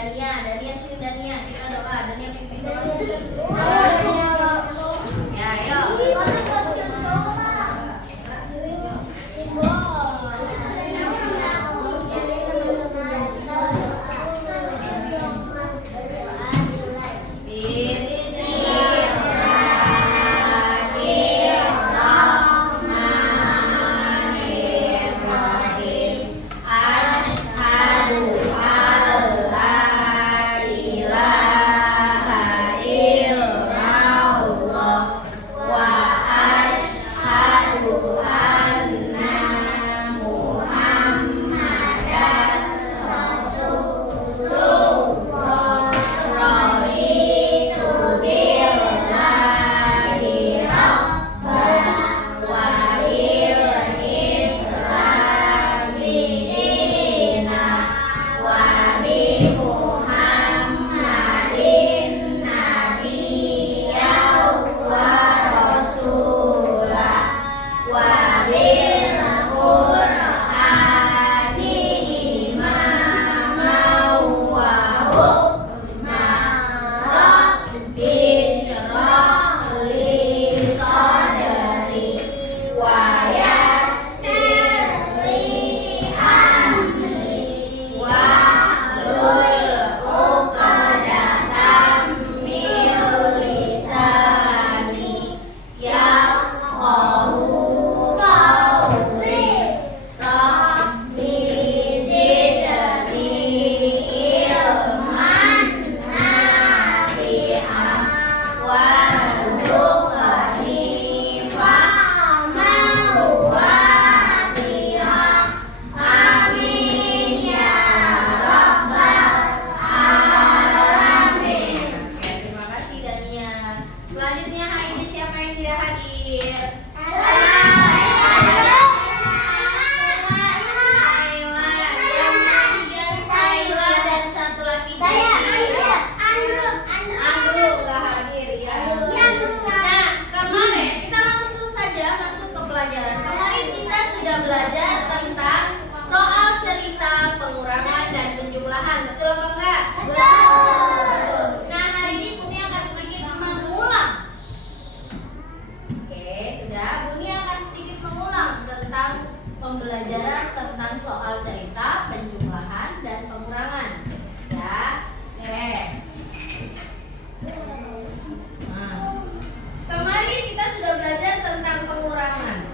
Dania. Dania sini Dania. Kita doa. Dania pimpin doa. Ya, ayo. Pembelajaran tentang soal cerita, penjumlahan, dan pengurangan. Ya, oke. Nah, kemarin kita sudah belajar tentang pengurangan.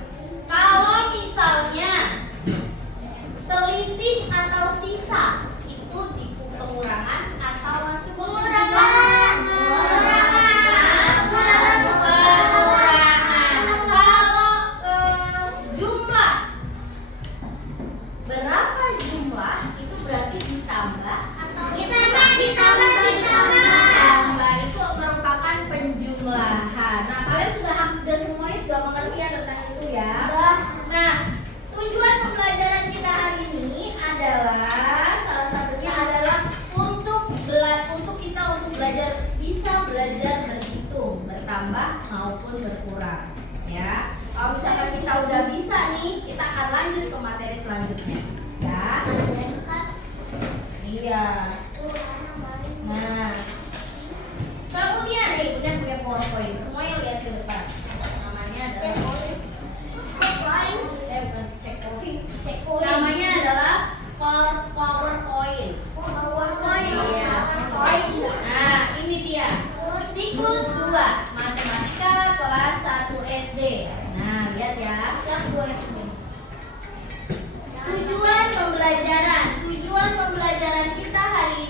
Kalau misalnya selisih atau sisa itu di pengurangan atau masuk pengurangan? Belajar berhitung, bertambah maupun berkurang. Ya, kalau misalkan kita udah bisa nih, kita akan lanjut ke materi selanjutnya. Ya, iya. Nah, kemudian nih, punya PowerPoint. Semuanya lihat ke depan. Namanya adalah namanya adalah PowerPoint. Iya. Nah, ini dia. Siklus 2 Matematika kelas 1 SD. Nah, lihat ya. Tujuan pembelajaran kita hari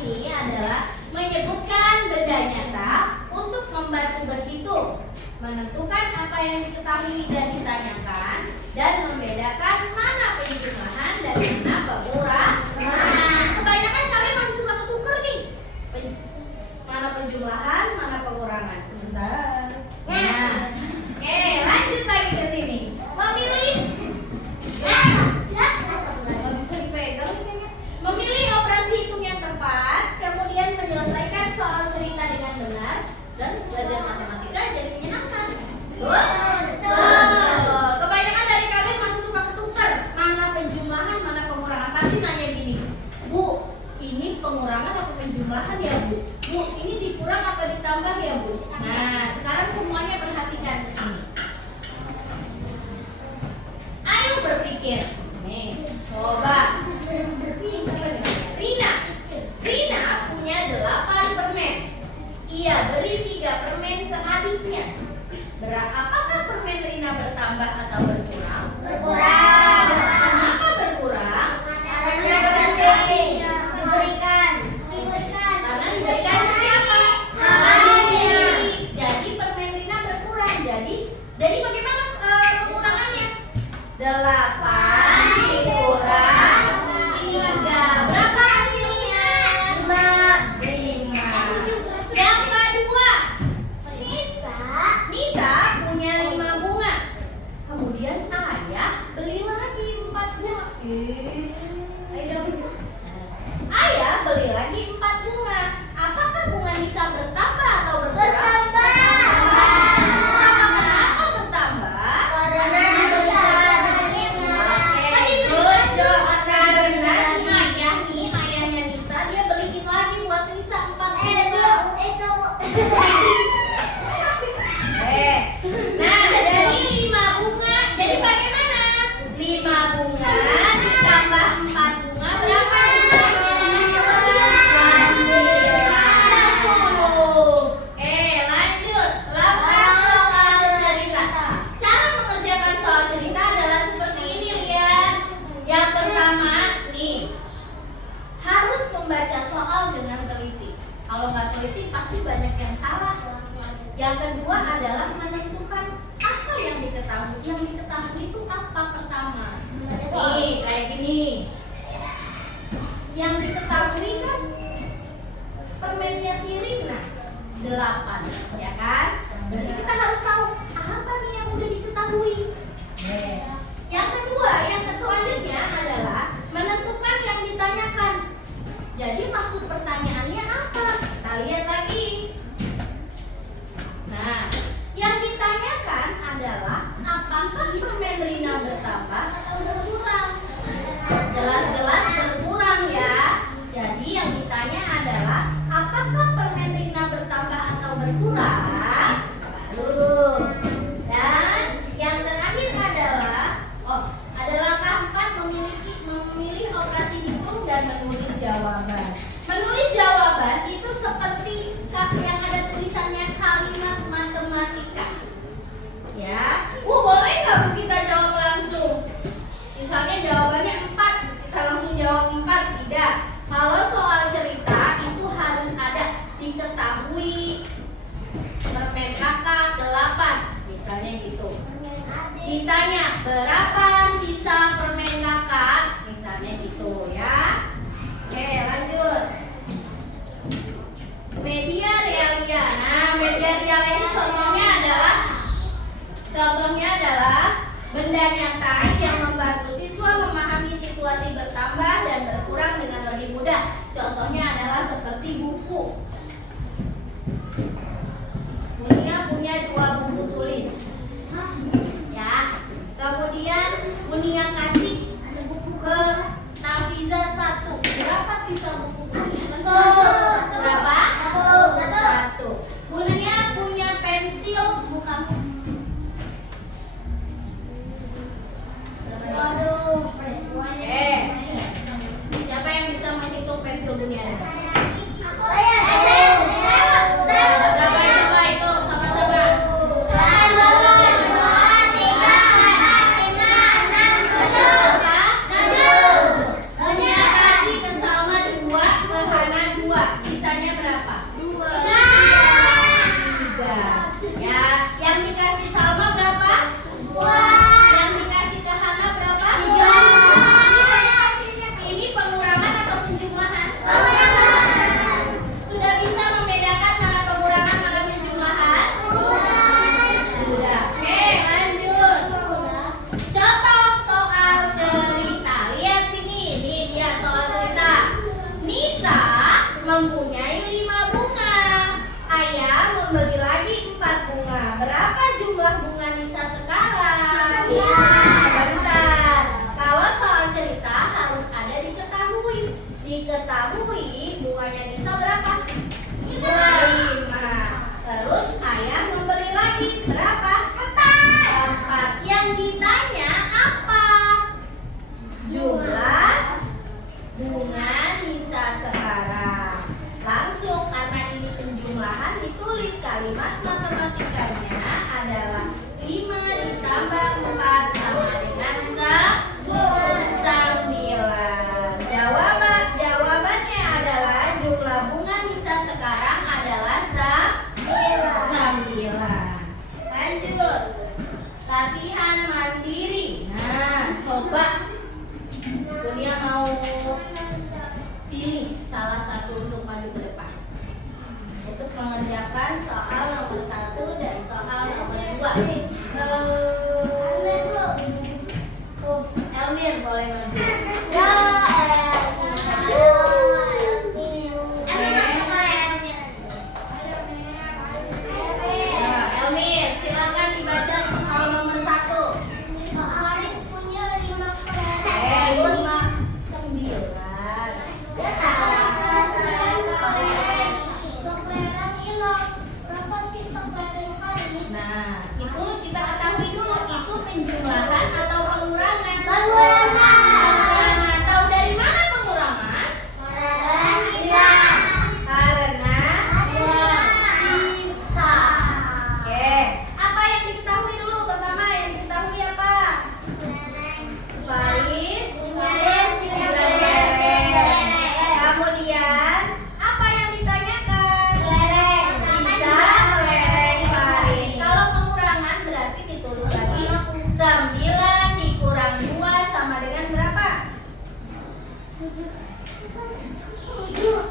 penjumlahan ya Bu. Bu, ini dikurang apa ditambah ya Bu? Nah, sekarang semuanya perhatikan ke sini. Ayo berpikir. Nih, coba. Rina punya 8 permen. Ia beri 3 permen ke adiknya. Apakah permen Rina bertambah atau berkurang? Berkurang. Kenapa berkurang? Karena diberikan. Karena diberikan siapa? Adik. Jadi permen Rina berkurang. Jadi bagaimana pengurangannya? 8 dikurang 3. Berapa hasilnya? 5. Yang kedua, Nisa punya 5 bunga. Kemudian ayah beli lagi 4 bunga. Ayah beli lagi 4 bunga. Apakah bunga Nisa bertambah atau berkurang? Kenapa bertambah? Tadi good job. Karena si ayahnya Nisa, dia beliin lagi buat Nisa 4 bunga. Nah, dari 5 bunga, jadi bagaimana? 5 bunga ditambah 4 bunga, berapa jumlahnya? 10. Lanjut. Lakukan soal cerita. Cara mengerjakan soal cerita adalah seperti ini, lihat. Yang pertama, nih, harus membaca soal dengan teliti. Kalau nggak teliti, pasti banyak yang salah. Yang kedua adalah menentukan apa yang diketahui. Yang diketahui itu apa pertama? Nih, kayak gini. Yang diketahui kan permennya si Rina 8, ya kan? Berarti kita harus tahu apa nih yang udah diketahui. Yang kedua, yang selanjutnya adalah menentukan yang ditanyakan. Jadi maksud pertanyaannya apa? Kita lihat lagi. Nah, yang ditanyakan adalah apakah permen Rina bertambah atau berkurang? Jelas-jelas berkurang ya. Jadi yang ditanya adalah apakah permen Rina bertambah atau berkurang? Baru. Dan yang terakhir adalah langkah 4 memilih operasi hitung dan menulis jawaban. Menulis jawaban itu seperti yang ada tulisannya kalimat matematika. Ya, boleh nggak Bu kita jawab langsung? Misalnya jawabannya 4, kita langsung jawab 4, tidak. Kalau soal cerita itu harus ada diketahui permen kakak 8, misalnya gitu. Ditanya berapa sisa permen kakak, misalnya gitu ya. Oke, lanjut. Media realia. Nah, media realia ini contohnya adalah benda nyata yang membantu siswa memahami situasi bertambah dan berkurang dengan lebih mudah. Contohnya adalah seperti buku. Munia punya 2 buku tulis. Ya. Kemudian Munia kasih buku ke Nafiza 1. Berapa sisa bukunya? Berapa? 1. Munia punya pensil bukan. Siapa yang bisa menghitung pensil Munia? Berapa coba itu sama-sama? 7. Kasih ke Salma 2, ke Hana 2. Sisanya berapa? 3. Ya, yang dikasih Salma berapa? 2. Yang dikasih ke Hana berapa? 3. Ini pengurangan atau penjumlahan? Sudah bisa membedakan mana pengurangan mana penjumlahan? Sudah. Oke, lanjut. Contoh soal cerita. Lihat sini, ini dia soal cerita. Nisa mempunyai 5 bunga. Ayah membeli lagi 4 bunga. Berapa jumlah bunga Nisa sekarang? Bentar. Kalau soal cerita harus ada diketahui. Diketahui bunganya Nisa kalimat matematikanya adalah 5 ditambah 4 sama dengan 9. Jawabannya adalah jumlah bunga Nisa sekarang adalah 9. Lanjut. Latihan mandiri. Nah, coba Dunia mau pilih salah satu untuk maju ke depan untuk mengerjakan soal nomor 1 dan soal nomor 2. Elmir boleh maju. Elmir, silakan dibaca soal nomor 1. 9. Nah, itu kita ketahui dulu itu penjumlahan atau pengurangan? Pengurangan. Tahu dari mana pengurangan? Karena sisa. Oke. Apa yang diketahui dulu? Pertama yang diketahui apa? Baris. Kemudian apa yang ditanyakan? Sisa, lereng, baris. Kalau pengurangan berarti ditulis lagi 9 dikurang 2 sama dengan berapa?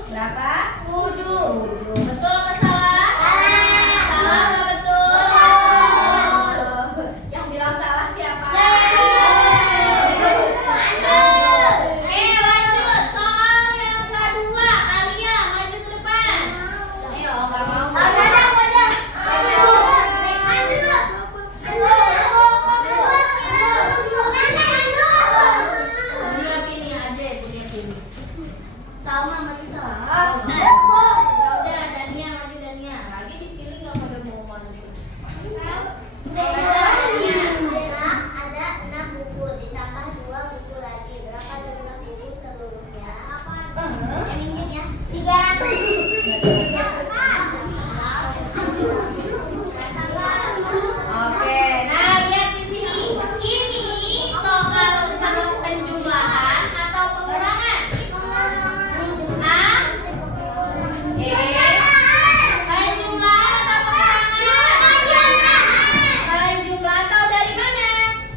Berapa? 7. Betul apa salah? Salah apa betul? Yang bilang salah siapa? Lanjut. Soal yang kedua. Alia, maju ke depan. Ayo, nggak mau. Dunia pilih aja, Dunia pilih. Salma maju Salma. Ya udah, Dania maju Dania. Lagi dipilih nggak pada mau maju. Ada 6 buku ditambah 2 buku lagi. Berapa jumlah buku seluruhnya? Minjem ya. 300. Oke, nah lihat di sini. Ini soal penjumlahan atau pengurangan? Penjumlahan atau pengurangan? Penjumlahan tahu dari mana?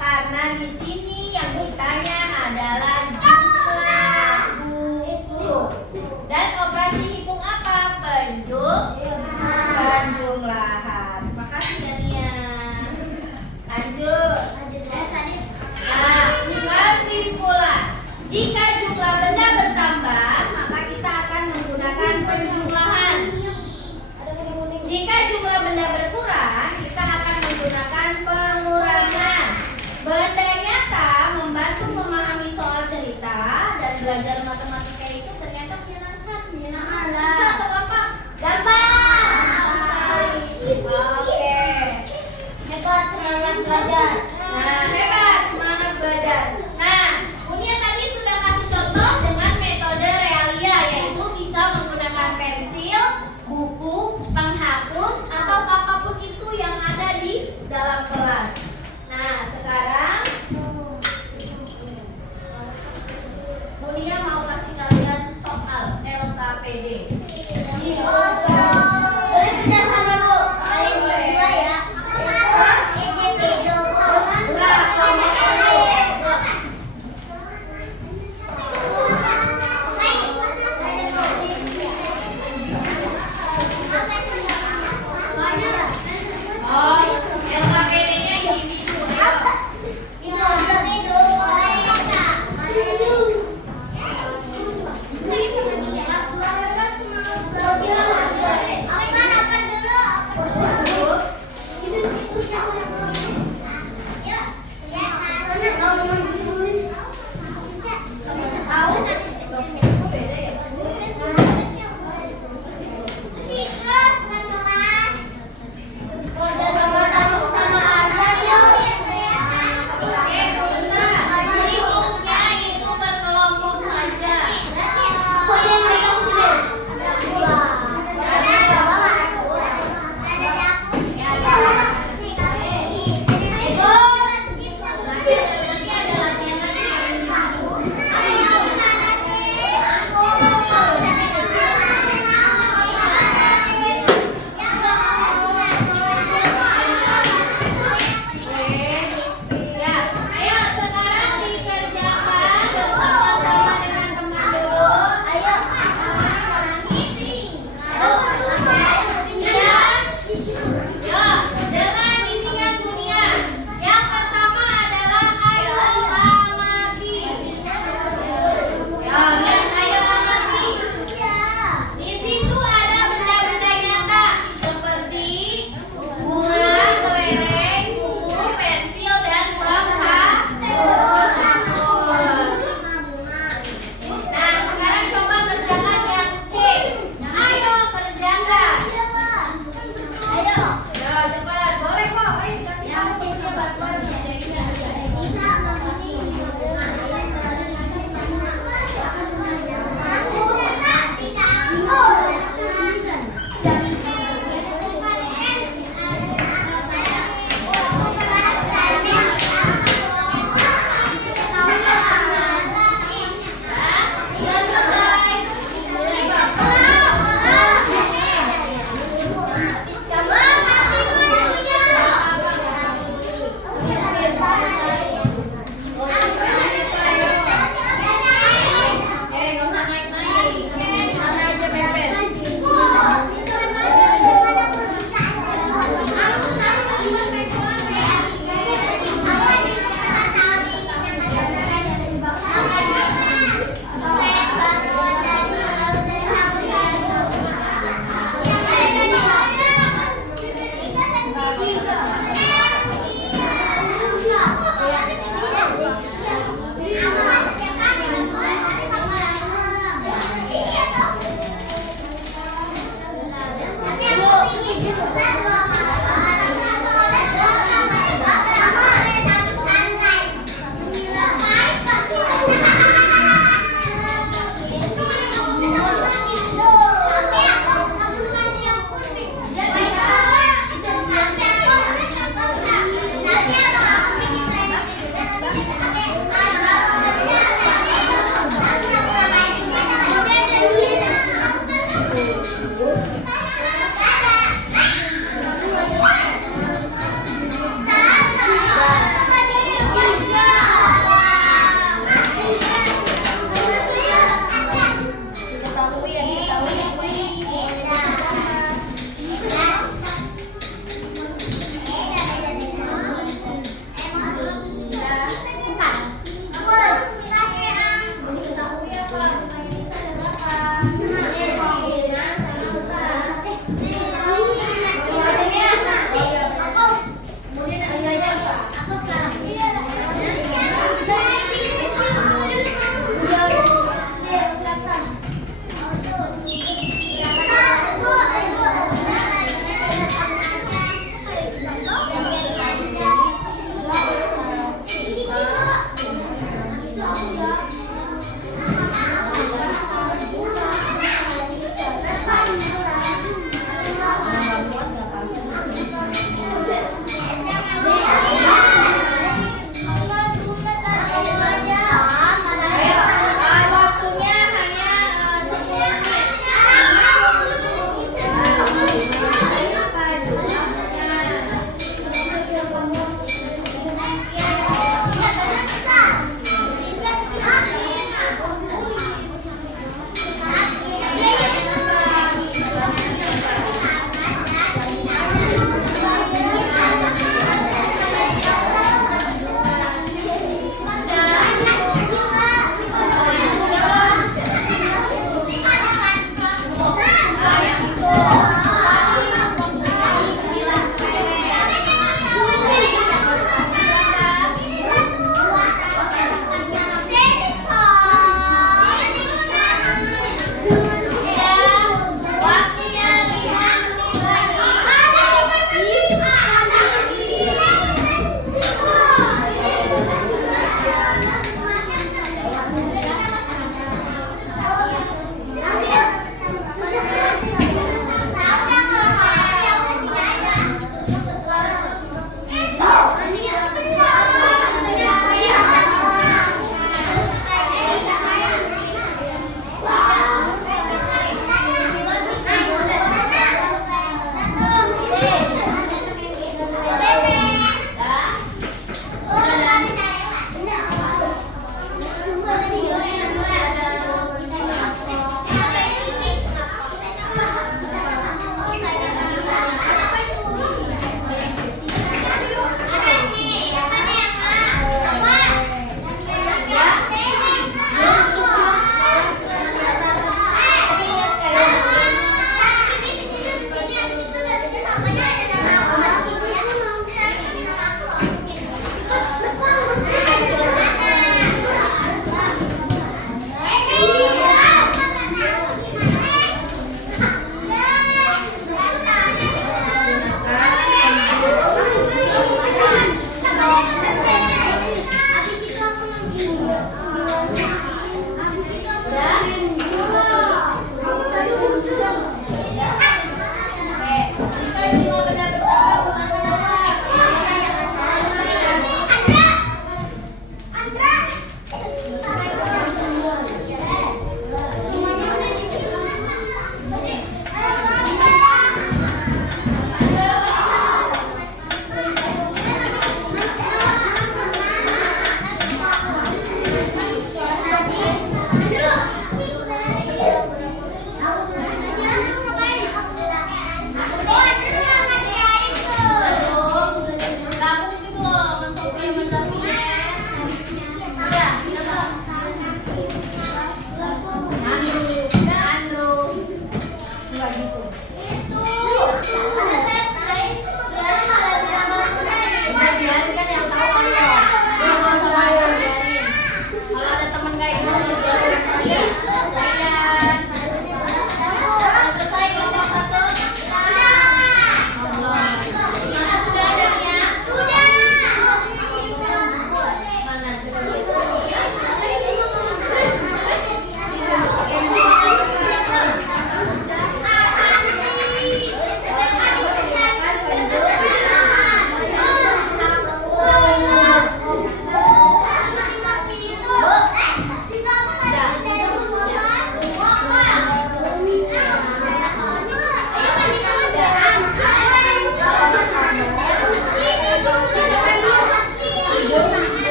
Karena di sini yang ditanya adalah jumlah buku. Dan operasi hitung apa? Penjumlahan. Makasih Dania. Lanjut. Nah, kesimpulan. Jika jumlah benda bertambah, maka kita akan menggunakan penjumlahan. Jika jumlah benda berkurang, kita akan menggunakan pengurangan. Benda nyata membantu memahami soal cerita dan belajar matematika itu ternyata menyenangkan. Susah atau gampang? Gampang sekali.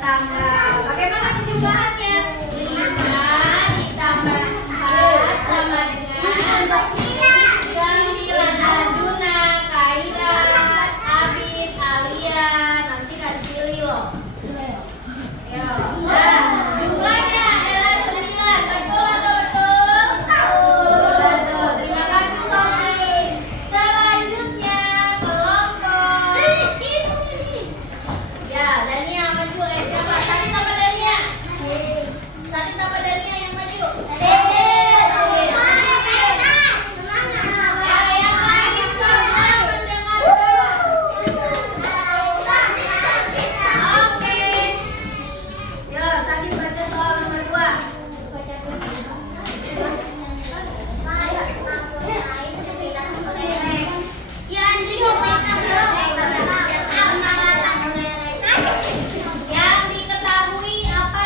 bertambah. Bagaimana penjumlahannya? 5 ditambah 4 sama dengan 9. Arjuna, Kaira, Abid, Alia, nanti nggak dipilih loh. Ya. Nah, jumlahnya adalah 9. Betul atau betul? Betul. Terima kasih Sofi. Selanjutnya kelompok ya, Dania maju. Siapa? Sanit apa Dania? Sanit apa Dania yang maju? Ya, yang lain semua mendengarkan. Oke. Yo, Sanit baca soal nomor 2. Ya, Andri yang diketahui apa?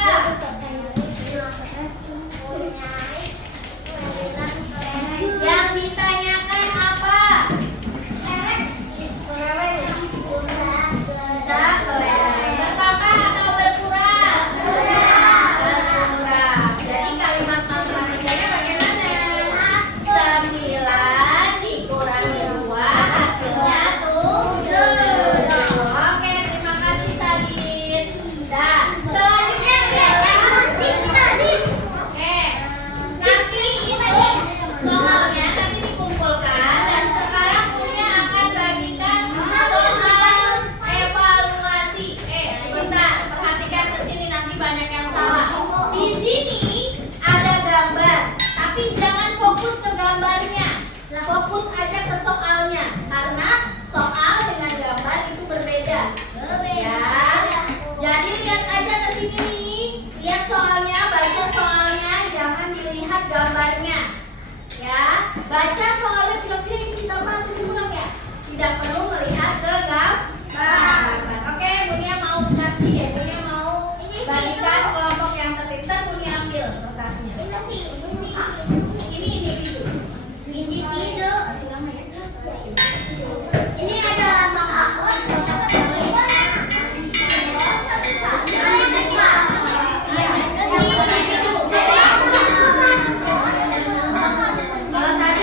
Yang ditanyakan apa? Bisa kelereng. Bertambah atau berkurang? Berkurang. Jadi kalimat matematikanya bagaimana? 9 dikurangi 2 hasilnya 7. Oke, terima kasih Sabit. Nah, selanjutnya oke, nanti itu soalnya nanti dikumpulkan dan sekarang punya akan bagikan soal evaluasi. Sebentar, perhatikan ke sini nanti banyak yang salah. Di sini ada gambar, tapi jangan fokus ke gambarnya. Fokus aja ke soalnya karena soal dengan gambar itu berbeda. Ya. Jadi lihat aja ke sini nih. Lihat soalnya, baca soalnya, jangan dilihat gambarnya. Ya, baca soalnya kira-kira ini kita bahas diulang ya. Tidak perlu melihat ke gambar. Oke, Bunia mau kasih ya. Bunia mau bagikan kelompok yang terpintar. Bunia ambil kertasnya. Ini individu. Individu. Kasih nama ya. Ini adalah makhluk. Iya, ini individu. Kalau tadi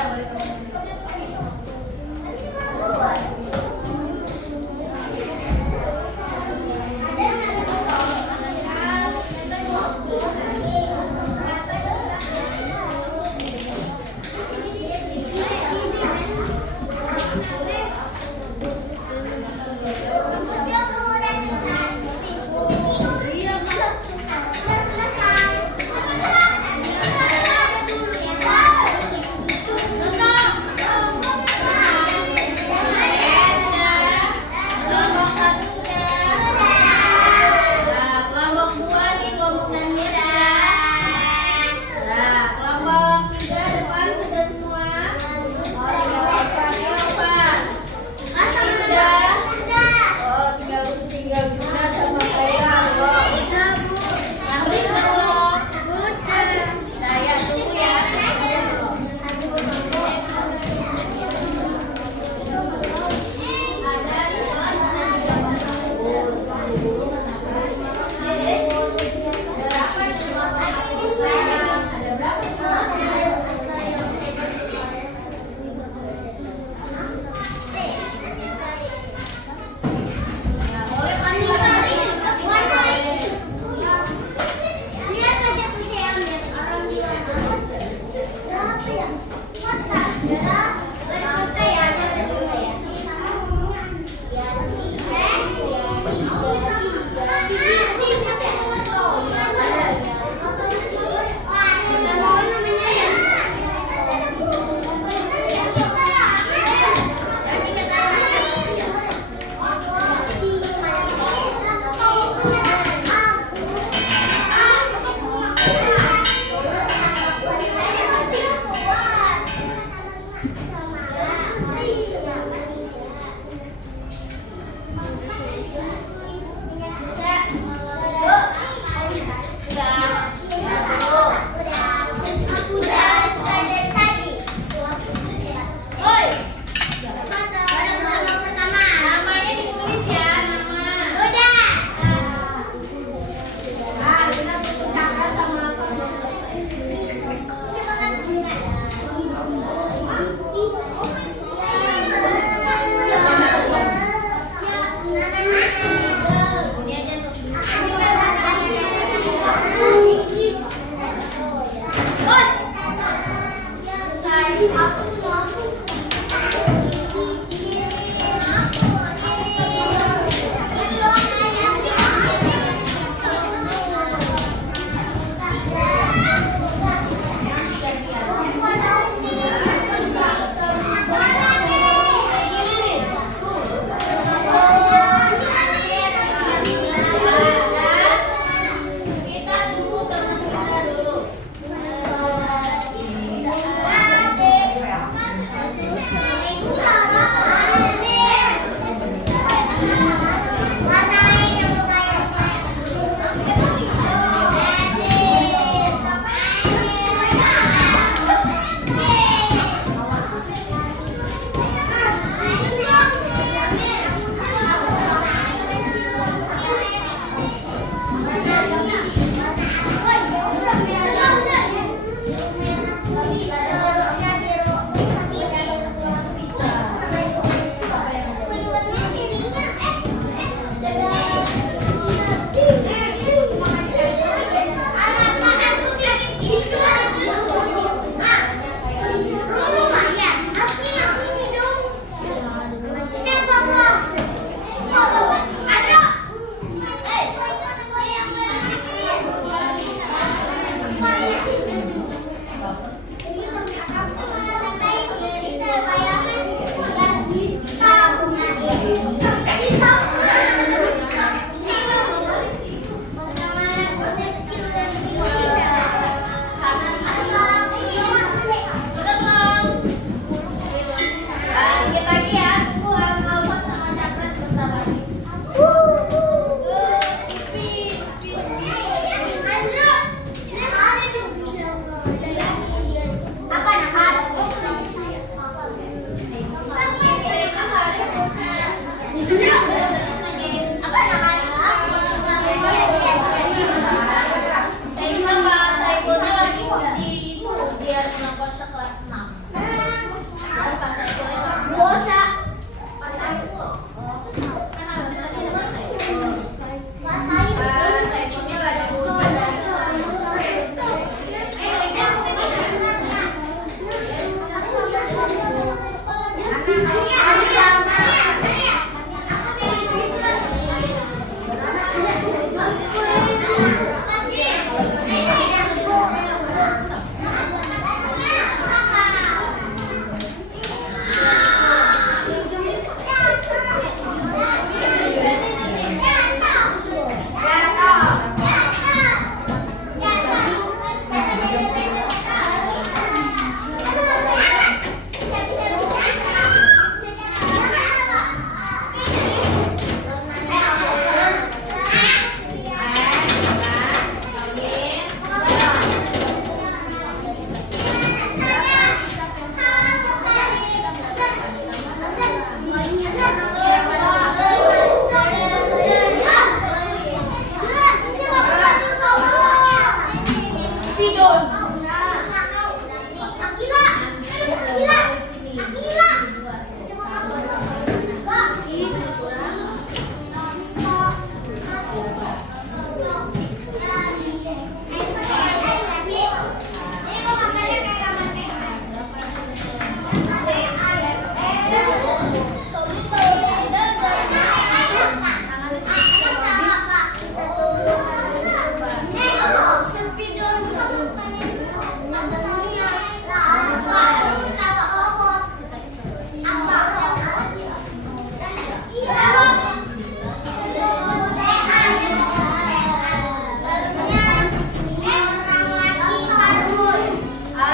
Iya, boleh kamu.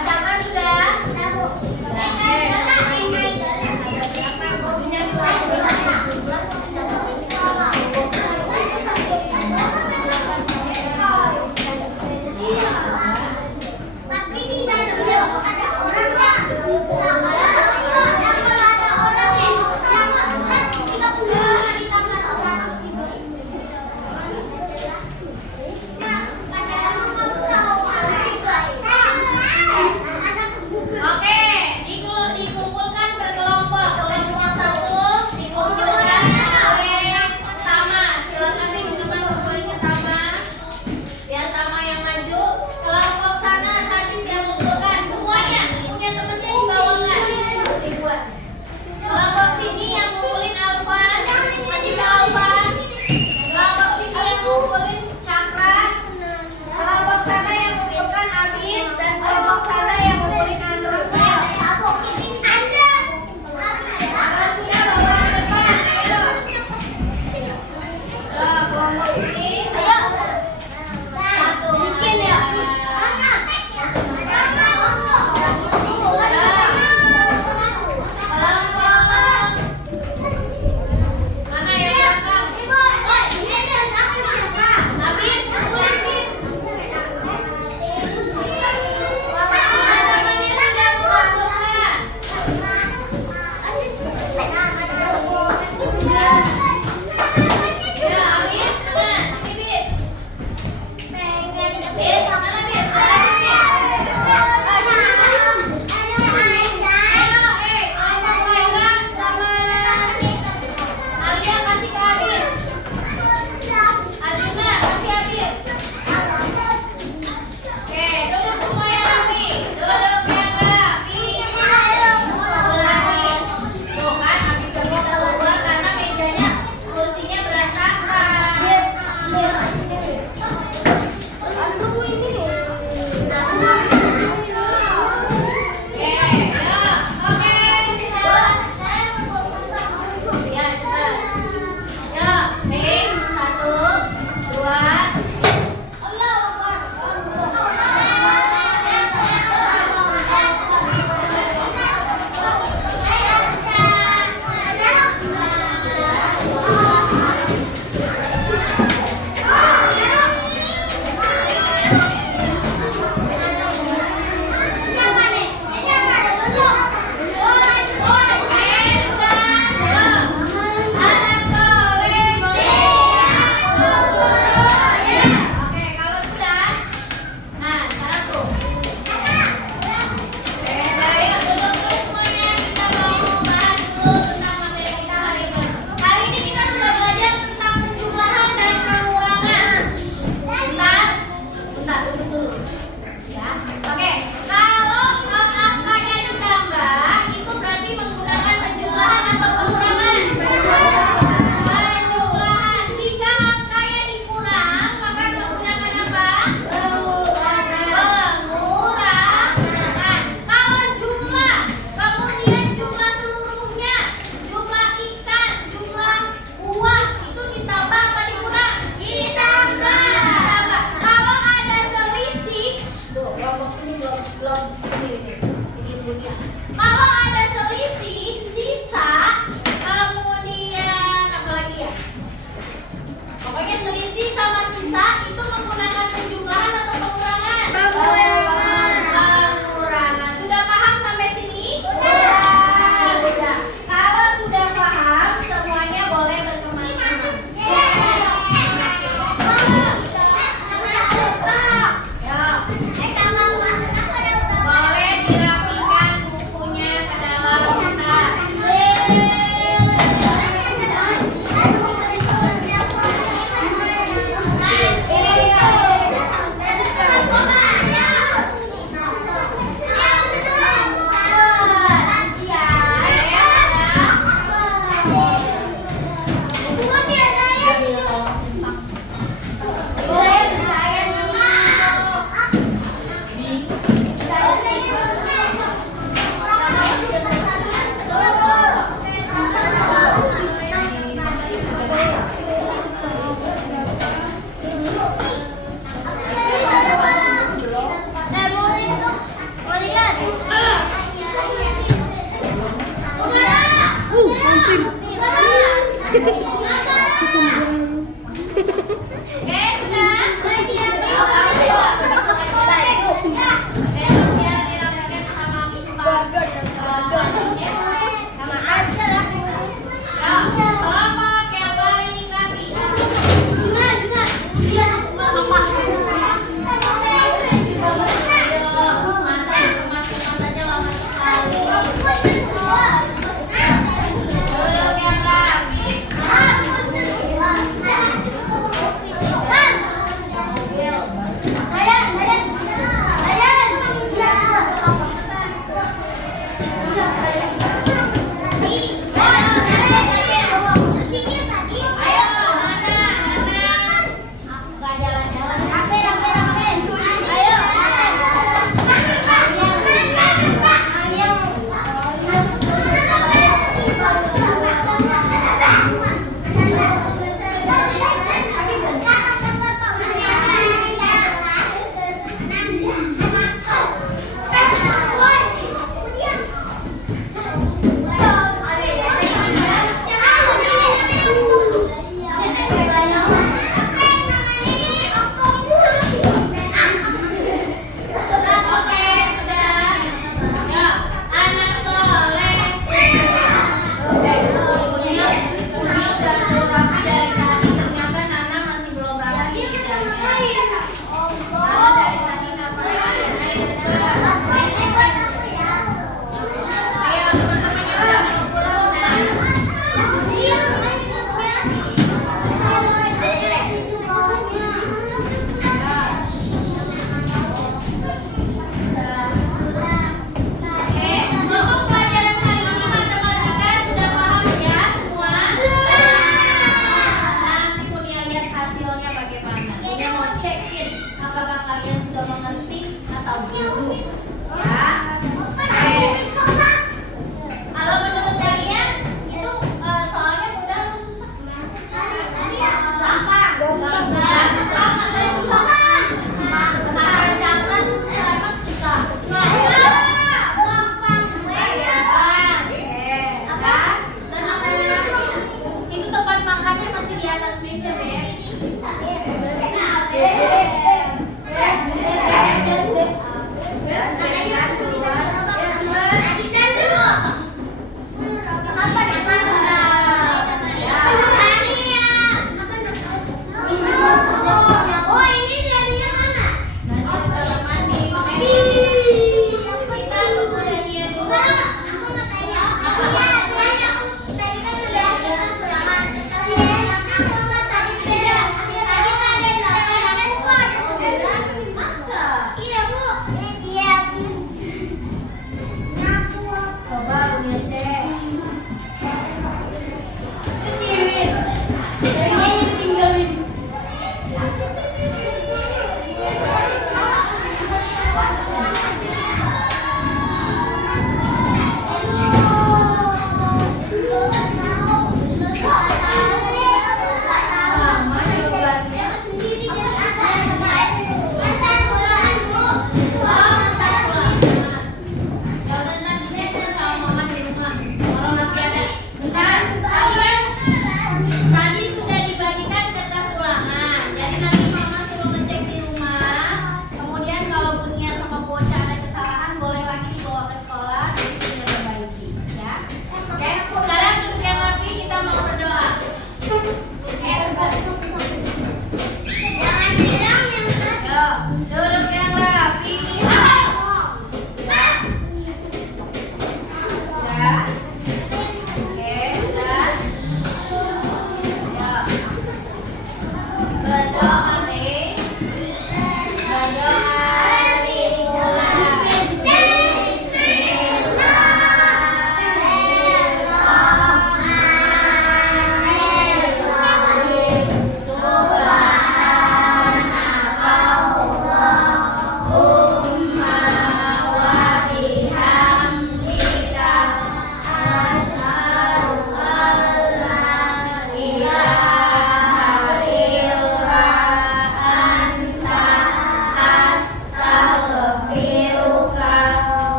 Cakra sudah? Oke,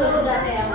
juga sudah ada yang